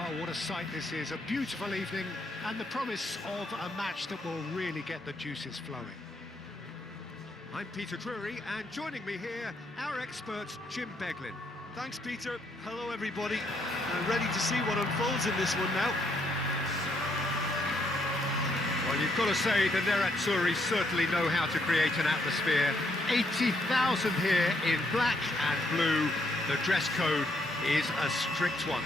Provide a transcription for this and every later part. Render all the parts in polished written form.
Oh, what a sight this is. A beautiful evening and the promise of a match that will really get the juices flowing. I'm Peter Drury, and joining me here, our expert, Jim Beglin. Thanks, Peter. Hello, everybody. I'm ready to see what unfolds in this one now. Well, you've got to say the Nerazzurri certainly know how to create an atmosphere. 80,000 here in black and blue. The dress code is a strict one.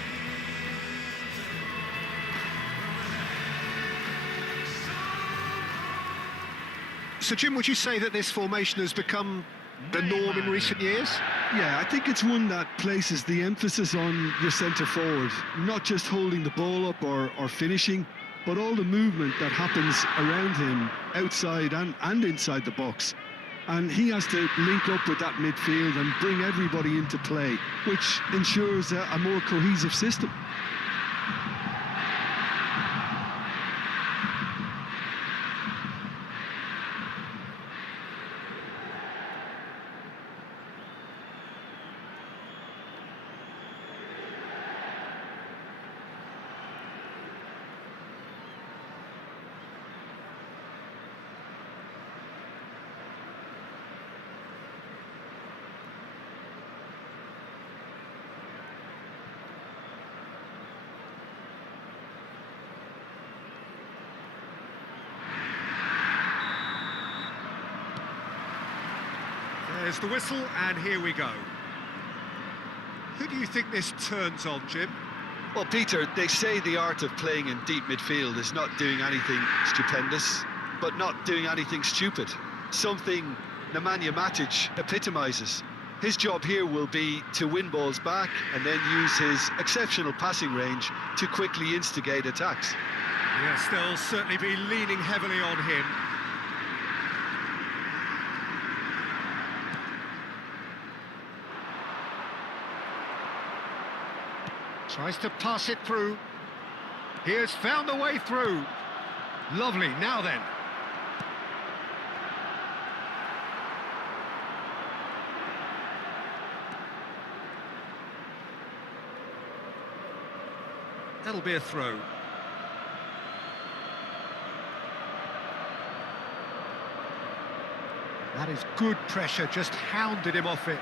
So, Jim, would you say that this formation has become the norm in recent years? Yeah, I think it's one that places the emphasis on your centre forward, not just holding the ball up or finishing, but all the movement that happens around him, outside and inside the box. And he has to link up with that midfield and bring everybody into play, which ensures a more cohesive system. There's the whistle, and here we go. Who do you think this turns on, Jim? Well, Peter, they say the art of playing in deep midfield is not doing anything stupendous, but not doing anything stupid. Something Nemanja Matic epitomises. His job here will be to win balls back and then use his exceptional passing range to quickly instigate attacks. Yes, they'll certainly be leaning heavily on him. Tries to pass it through. He has found the way through. Lovely, now then. That'll be a throw. That is good pressure, just hounded him off it.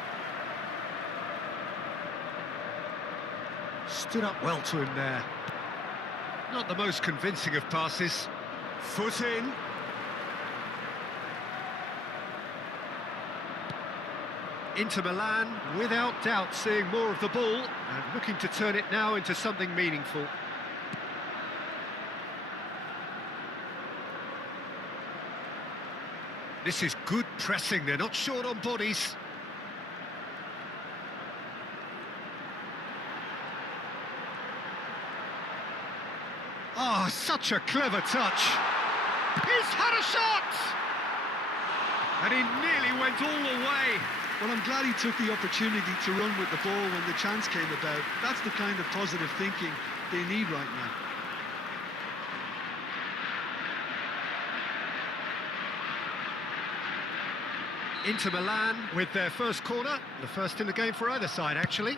Stood up well to him there. Not the most convincing of passes. Foot in. Inter Milan, without doubt, seeing more of the ball and looking to turn it now into something meaningful. This is good pressing, they're not short on bodies. Oh, such a clever touch. He's had a shot! And he nearly went all the way. Well, I'm glad he took the opportunity to run with the ball when the chance came about. That's the kind of positive thinking they need right now. Inter Milan with their first corner. The first in the game for either side, actually.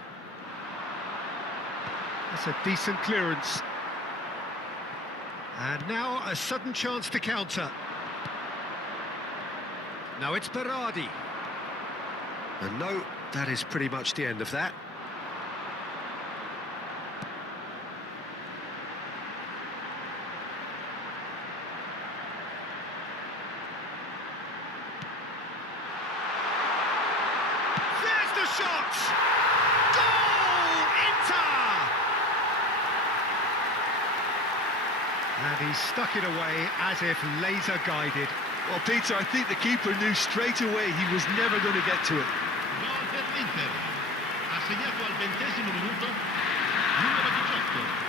That's a decent clearance. And now a sudden chance to counter. Now it's Berardi. And no, that is pretty much the end of that. There's the shot! Goal! Inter! And he stuck it away as if laser guided. Well, Peter, I think the keeper knew straight away he was never going to get to it. Gol per l'Inter, ha segnato al 20° minuto, numero 18.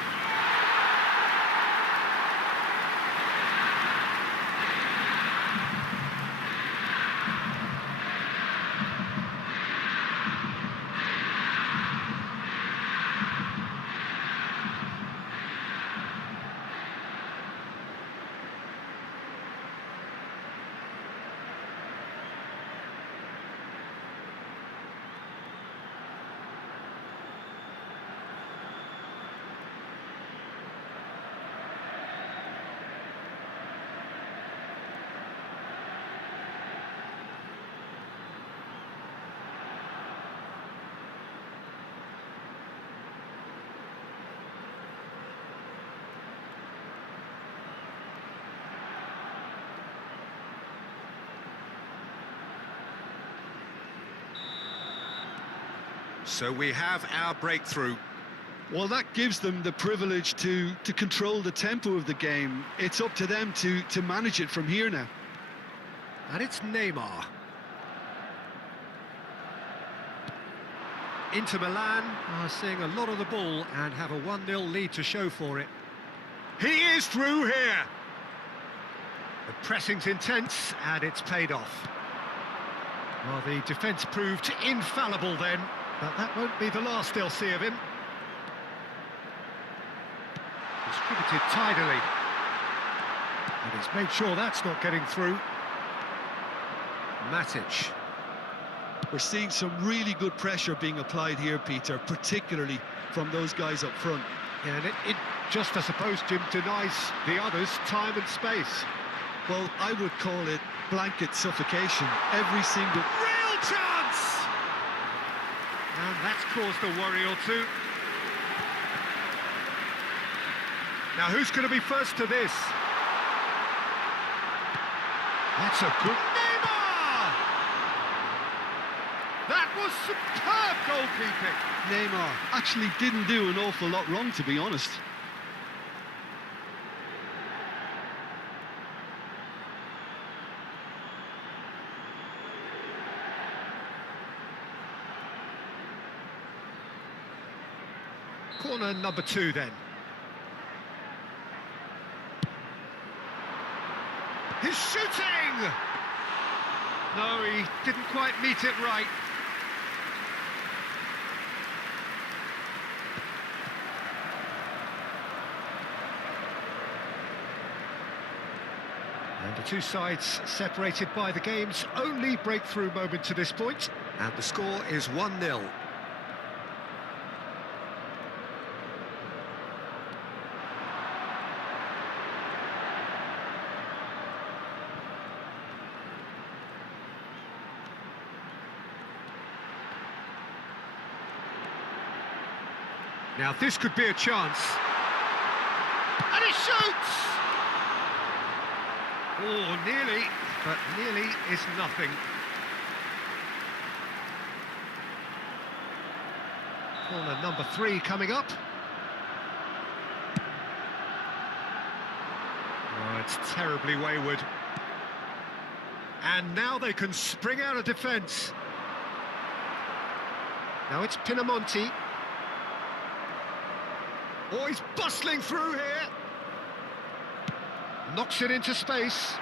So we have our breakthrough. Well, that gives them the privilege to control the tempo of the game. It's up to them to manage it from here now. And it's Neymar. Inter Milan are seeing a lot of the ball and have a 1-0 lead to show for it. He is through here. The pressing's intense and it's paid off. Well, the defence proved infallible then, but that won't be the last they'll see of him. Distributed tidily. And he's made sure that's not getting through. Matic. We're seeing some really good pressure being applied here, Peter, particularly from those guys up front. Yeah, and it just, I suppose, Jim, denies the others time and space. Well, I would call it blanket suffocation. Every single... Real chance! And that's caused a worry or two. Now, who's going to be first to this? That's a good... Neymar! That was superb goalkeeping. Neymar actually didn't do an awful lot wrong, to be honest. Corner number 2 then. He's shooting! No, he didn't quite meet it right. And the two sides separated by the game's only breakthrough moment to this point. And the score is 1-0. Now this could be a chance. And he shoots! Oh, nearly, but nearly is nothing. Corner number 3 coming up. Oh, it's terribly wayward. And now they can spring out of defence. Now it's Pinamonti. Oh, he's bustling through here. Knocks it into space.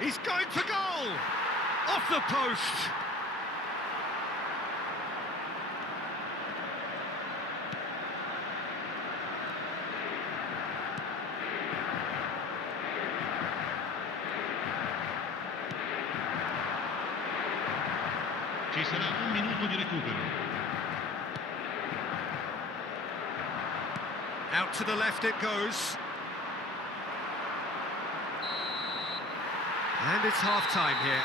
He's going for goal! Off the post! Ci sarà un minuto di recupero. Out to the left it goes. And it's half-time here.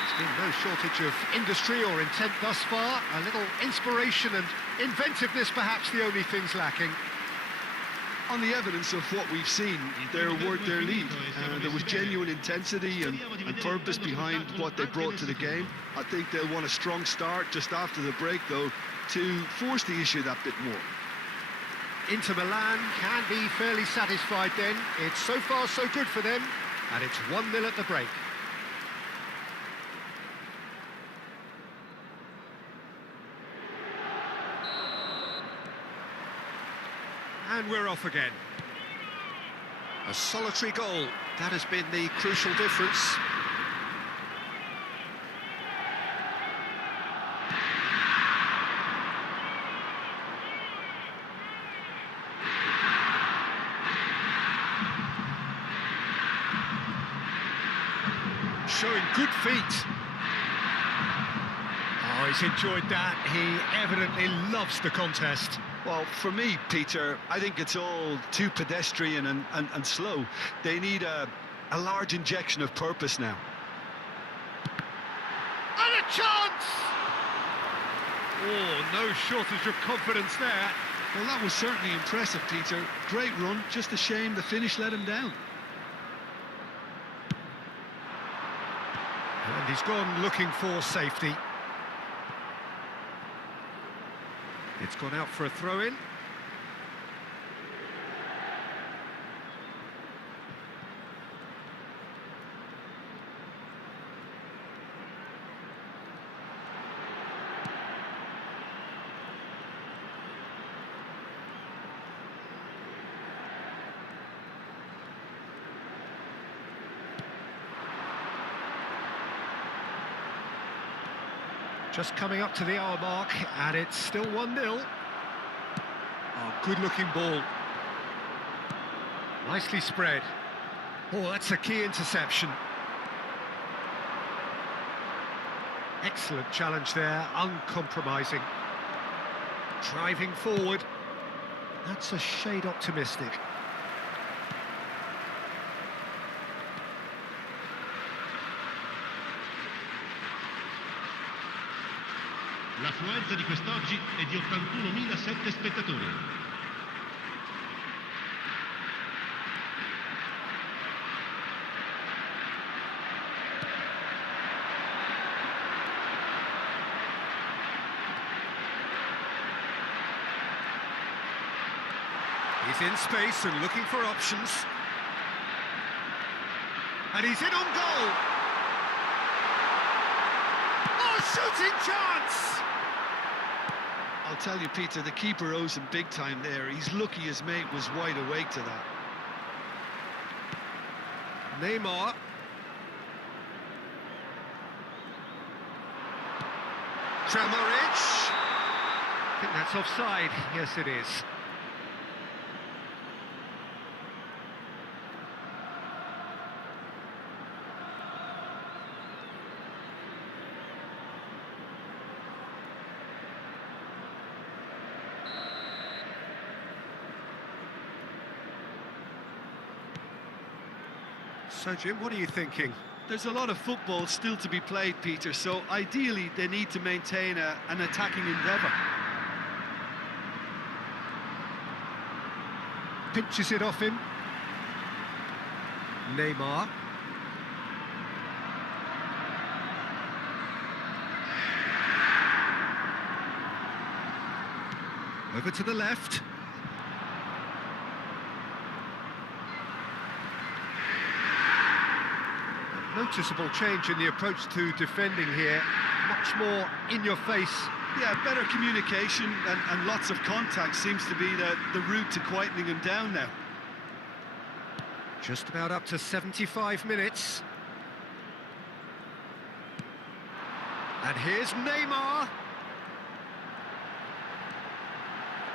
There's been no shortage of industry or intent thus far. A little inspiration and inventiveness, perhaps the only things lacking. On the evidence of what we've seen, they're worth their lead. There was genuine intensity and purpose behind what they brought to the game. I think they'll want a strong start just after the break, though, to force the issue that bit more. Inter Milan can be fairly satisfied then. It's so far so good for them, and it's 1-0 at the break. And we're off again. A solitary goal, that has been the crucial difference. Showing good feet. Oh, he's enjoyed that. He evidently loves the contest. Well, for me, Peter, I think it's all too pedestrian and slow. They need a large injection of purpose now. And a chance! Oh, no shortage of confidence there. Well, that was certainly impressive, Peter. Great run, just a shame the finish let him down. And he's gone looking for safety. It's gone out for a throw-in. Just coming up to the hour mark, and it's still 1-0. Oh, good-looking ball. Nicely spread. Oh, that's a key interception. Excellent challenge there, uncompromising. Driving forward. That's a shade optimistic. L'affluenza di quest'oggi è di 81.007 spettatori. He's in space and looking for options. And he's in on goal. Oh, shooting chance! I'll tell you, Peter, the keeper owes him big time there. He's lucky his mate was wide awake to that. Neymar. Tramoric. I think that's offside. Yes, it is. So, Jim, what are you thinking? There's a lot of football still to be played, Peter, so ideally they need to maintain an attacking endeavour. Pinches it off him. Neymar. Over to the left. Noticeable change in the approach to defending here. Much more in your face. Yeah, better communication and lots of contact seems to be the route to quietening him down now. Just about up to 75 minutes. And here's Neymar.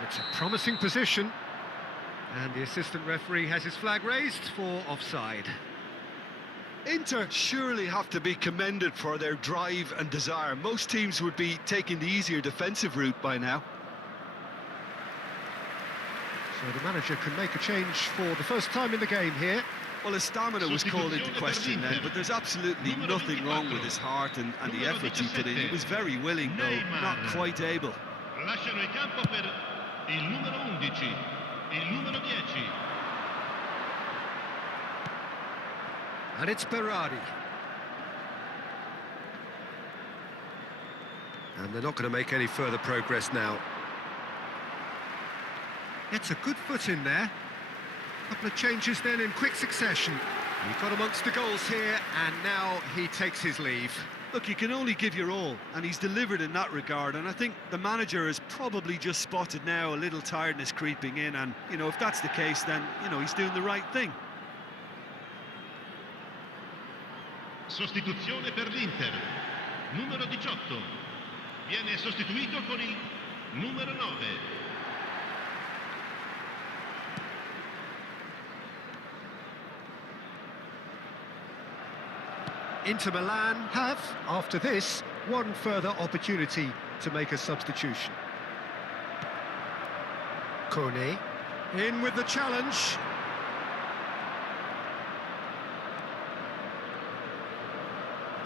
It's a promising position. And the assistant referee has his flag raised for offside. Inter surely have to be commended for their drive and desire. Most teams would be taking the easier defensive route by now. So the manager can make a change for the first time in the game here. Well, his stamina was called into question then, but there's absolutely nothing wrong with his heart and the effort he put in. He was very willing, though not quite able. Lasciano il campo per il numero 11, il numero 10. And it's Berardi. And they're not going to make any further progress now. It's a good foot in there. A couple of changes then in quick succession. He got amongst the goals here, and now he takes his leave. Look, you can only give your all, and he's delivered in that regard, and I think the manager has probably just spotted now a little tiredness creeping in, and, you know, if that's the case, then, you know, he's doing the right thing. Sostituzione per l'Inter. Numero 18. Viene sostituito con il numero 9. Inter Milan have, after this, one further opportunity to make a substitution. Kone in with the challenge.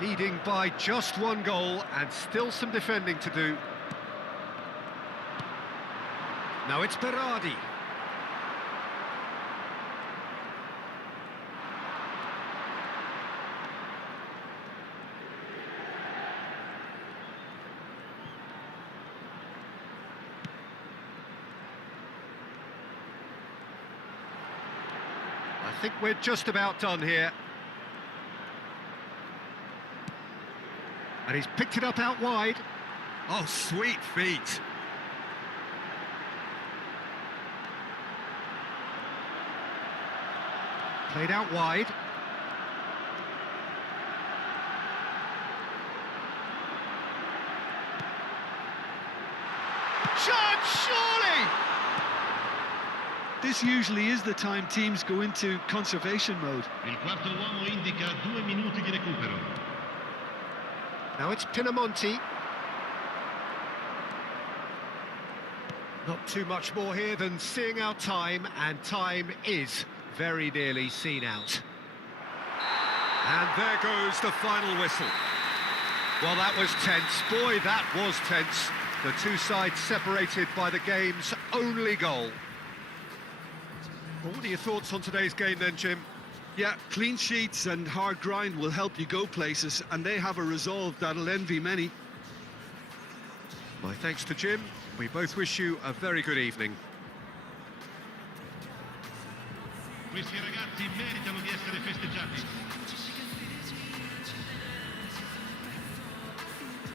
Leading by just one goal and still some defending to do. Now it's Berardi. I think we're just about done here. And he's picked it up out wide. Oh, sweet feet. Played out wide. Shot, surely! This usually is the time teams go into conservation mode. Il quarto uomo indica 2 minuti di recupero. Now it's Pinamonti. Not too much more here than seeing out time, and time is very nearly seen out. And there goes the final whistle. Well, that was tense. Boy, that was tense. The two sides separated by the game's only goal. Well, what are your thoughts on today's game then, Jim? Yeah, clean sheets and hard grind will help you go places, and they have a resolve that'll envy many. My thanks to Jim. We both wish you a very good evening. Questi ragazzi meritano di essere festeggiati.